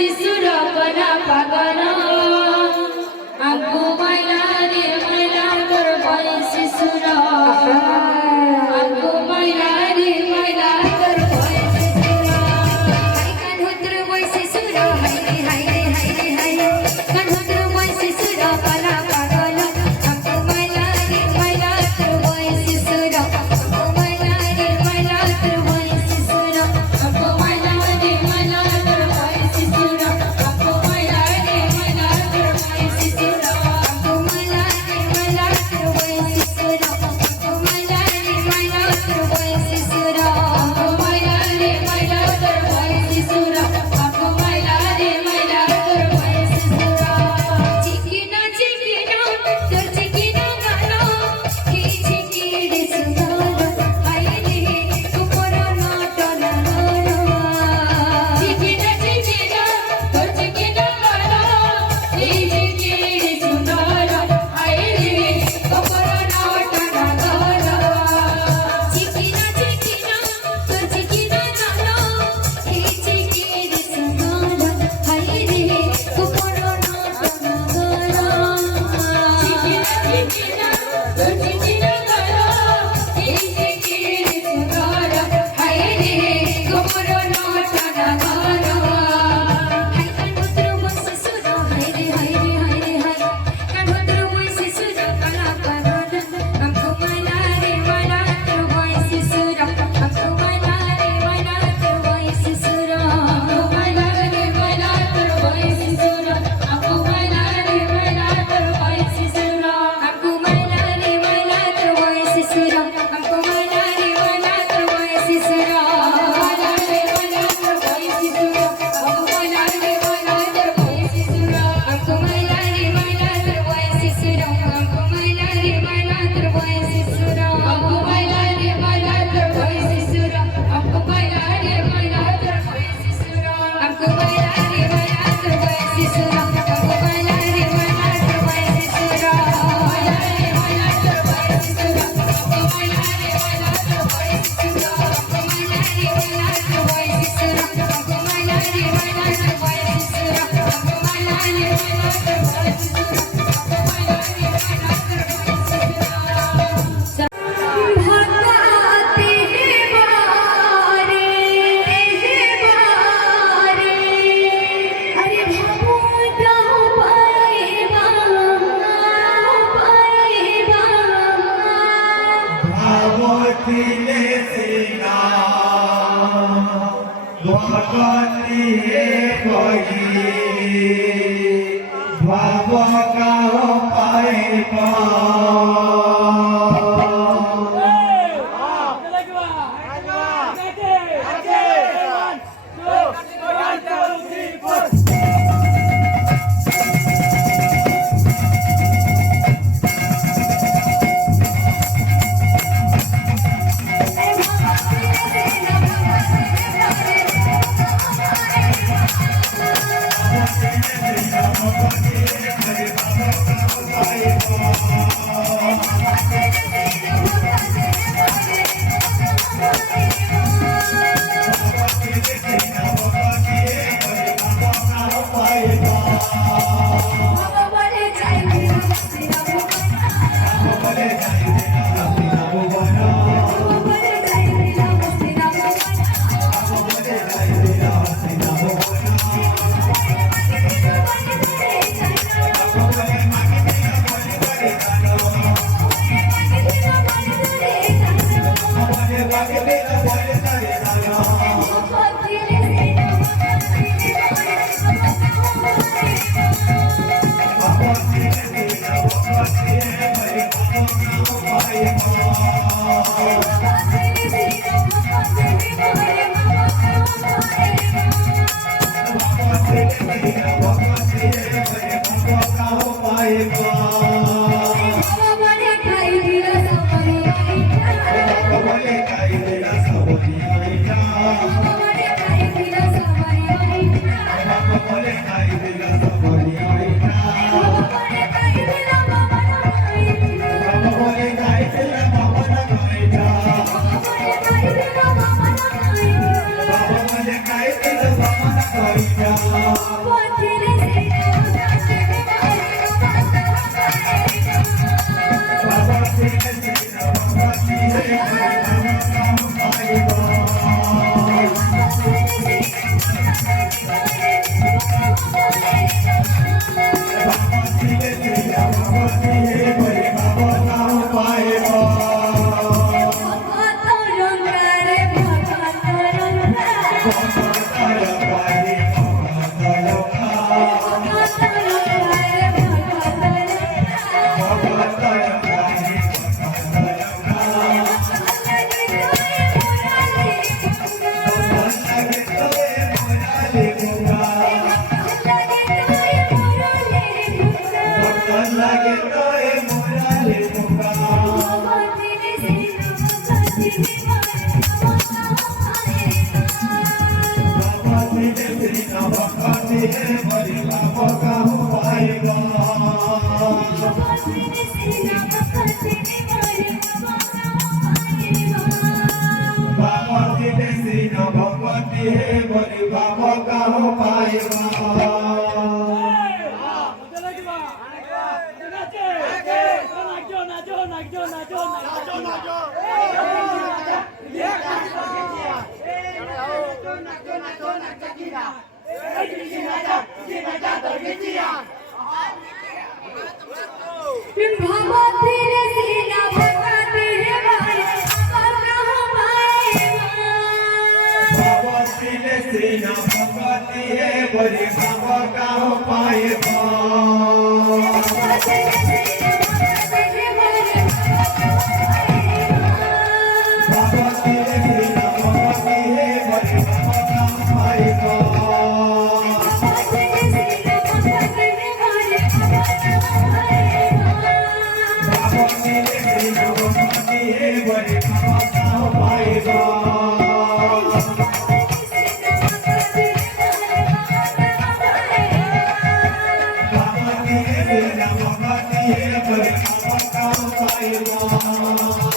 শিশুর কনা পাগল আঙ্কু মাইলা রে মাইলা তোর বয় শিশুর আঙ্কু মাইলা রে মাইলা তোর বয় শিশুর হাই কানহুত্র বয় শিশুর হাই রে হাই রে হাই রে হাই কানহুত্র বয় শিশুর কনা পাগল আঙ্কু মাইলা রে মাইলা তোর বয় শিশুর আঙ্কু মাইলা রে মাইলা তোর বয় শিশুর আঙ্কু মাইলা রে মাইলা তোর বয় শিশুর আঙ্কু মাইলা রে মাইলা তোর বয় শিশুর আঙ্কু মাইলা রে মাইলা তোর বয় শিশুর আঙ্কু মাইলা রে মাইলা তোর বয় শিশুর আঙ্কু মাইলা রে মাইলা তোর বয় শিশুর আঙ্কু মাইলা রে মাইলা তোর বয় শিশুর চিকিনা তোর চিকিনা গালো কি চিকিড়ে সুগালো আই রে উপর নটন গালো চিকিনা তোর চিকিনা গালো কি চিকিড়ে সুগালো আই রে উপর নটন গালো চিকিনা তোর চিকিনা গালো কি চিকিড়ে সুগালো আই রে উপর নটন গালো চিকিনা তোর চিকিনা গালো কি চিকিড়ে সুগালো আই রে উপর নটন গালো হাই কানহুত্র বয় শিশুর হাই রে হাই রে হাই রে হাই কানহুত্র বয় শিশুর কনা পাগল আঙ্কু মাইলা রে মাইলা তোর বয় শিশুর আঙ্কু মাইলা রে মাইলা তোর বয় শিশুর আঙ্কু মাইলা রে মাইলা তোর বয় শিশুর আঙ্কু মাইলা রে মাইলা তোর বয় শিশুর আঙ্কু মাইলা রে মাইলা তোর বয় শিশুর আঙ্কু মাইলা রে মাইলা তোর বয় শিশুর মাইলা রে মাইলা তোর বয় শিশুর আঙ্কু মাইলা রে মাইলা তোর বয় শিশুর আঙ্কু মাইলা রে মাইলা তোর বয় শিশুর আঙ্কু মাইলা রে মাইলা তোর বয় শিশুর আঙ্কু মাইলা রে মাইলা তোর বয় শিশুর আঙ্কু মাইলা রে মাইলা তোর বয় শিশুর আঙ্কু মাইলা রে মাইলা তোর বয় শিশুর আঙ্কু মাইলা রে মাইলা তোর বয় শিশুর মাইলা রে মাইলা তোর বয় শিশুর আঙ্কু মাইলা রে মাইলা তোর বয় শিশুর আঙ্কু মাইলা রে মাইলা তোর বয় শিশুর আঙ্কু মাইলা রে মাইলা তোর বয় শিশুর আঙ্কু মাইলা রে মাইলা তোর বয় শিশুর আঙ্কু মাইলা রে মাইলা তোর বয় শিশুর ভগাতে বারে আরে ভাবুটা পাইবা ভাবতিলে সিনা ভগতিয়ে কহি ভাব কাহ পাইবা Thank you. भगवती सीना भगवती मारे बाबा Bye.